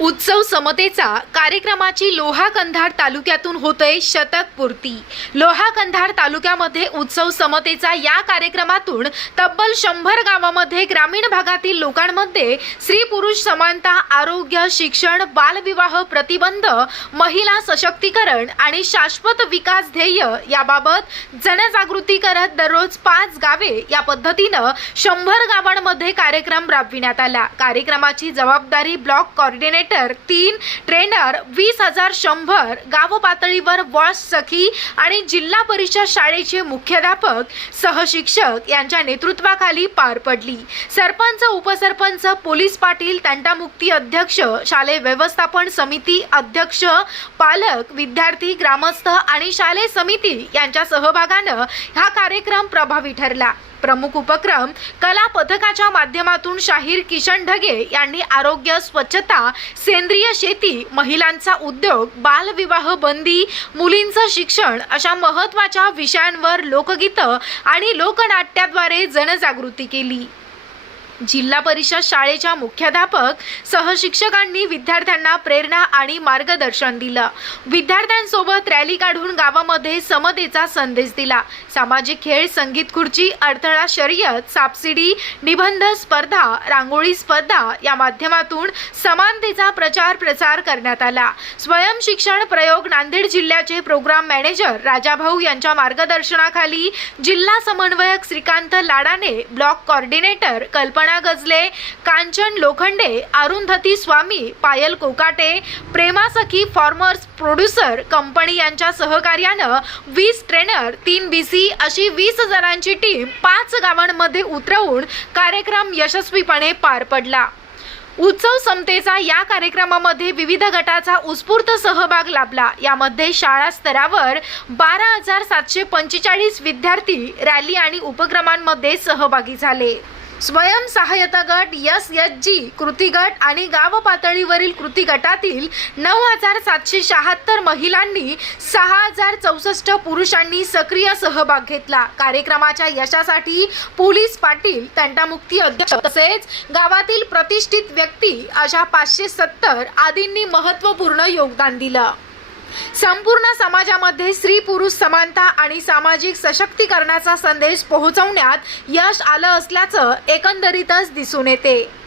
उत्सव समतेचा कार्यक्रमाची लोहा कंधार तालुक्यातून होतय शतक पूर्ती. लोहा कंधार तालुक्यामध्ये उत्सव समतेचा या कार्यक्रमातून तब्बल शंभर गावामध्ये ग्रामीण भागातील लोकांमध्ये स्त्री पुरुष समानता आरोग्य शिक्षण बालविवाह प्रतिबंध महिला सशक्तीकरण आणि शाश्वत विकास ध्येय याबाबत जनजागृती करत दररोज पाच गावे या पद्धतीनं शंभर गावांमध्ये कार्यक्रम राबविण्यात आला. कार्यक्रमाची जबाबदारी ब्लॉक कॉर्डिनेटर तीन ट्रेनर वीस हजार शंभर गाव पातळीवर वॉश सखी आणि जिल्हा परिषद शाळेचे मुख्याध्यापक सहशिक्षक यांच्या नेतृत्वाखाली पार पडली. सरपंच उपसरपंच पोलीस पाटील तंटामुक्ती अध्यक्ष शालेय व्यवस्थापन समिती अध्यक्ष पालक विद्यार्थी ग्रामस्थ आणि शालेय समिती यांच्या सहभागानं हा कार्यक्रम प्रभावी ठरला. प्रमुख उपक्रम कला पथकाच्या माध्यमातून शाहीर किशन ढगे यांनी आरोग्य स्वच्छता सेंद्रिय शेती महिलांचा उद्योग बालविवाह बंदी मुलींचं शिक्षण अशा महत्त्वाच्या विषयांवर लोकगीतं आणि लोकनाट्याद्वारे जनजागृती केली. जिल्हा परिषद शाळेच्या मुख्याध्यापक सहशिक्षकांनी विद्यार्थ्यांना प्रेरणा आणि मार्गदर्शन दिलं. विद्यार्थ्यांसोबत रॅली काढून गावामध्ये समतेचा संदेश दिला. सामाजिक खेळ संगीत खुर्ची अडथळा शर्यत सापसिडी निबंध स्पर्धा रांगोळी स्पर्धा या माध्यमातून समानतेचा प्रचार प्रसार करण्यात आला. स्वयंशिक्षण प्रयोग नांदेड जिल्ह्याचे प्रोग्राम मॅनेजर राजाभाऊ यांच्या मार्गदर्शनाखाली जिल्हा समन्वयक श्रीकांत लाडाने block coordinator Kalpana Gajle Kanchan Lokhande Arundhati Swami Payal Kokate Premasakhi farmers producer company यांच्या सहकार्यानं वीस ट्रेनर तीन बीसी अशी वीस जणांची टीम पाच गावांमध्ये उतरवून कार्यक्रम यशस्वीपणे पार पडला. उत्सव समतेचा या कार्यक्रमामध्ये विविध गटाचा उत्स्फूर्त सहभाग लाभला. यामध्ये शाळा स्तरावर बारा हजार सातशे पंचेचाळीस विद्यार्थी रॅली आणि उपक्रमांमध्ये सहभागी झाले. स्वयं सहायता गट एस एच जी कृती गट आणि गाव पातळीवरील कृती गटातील नऊ हजार सातशे शहात्तर महिलांनी सहा हजार चौसष्ट पुरुषांनी सक्रिय सहभाग घेतला. कार्यक्रमाच्या यशासाठी पोलीस पाटील तंटामुक्ती अध्यक्ष तसेच गावातील प्रतिष्ठित व्यक्ती अशा पाचशे सत्तर आदींनी महत्त्वपूर्ण योगदान दिलं. संपूर्ण समाजामध्ये स्त्री पुरुष समानता आणि सामाजिक सशक्तीकरणाचा संदेश पोहोचवण्यात यश आलं असल्याचं एकंदरीतच दिसून येते.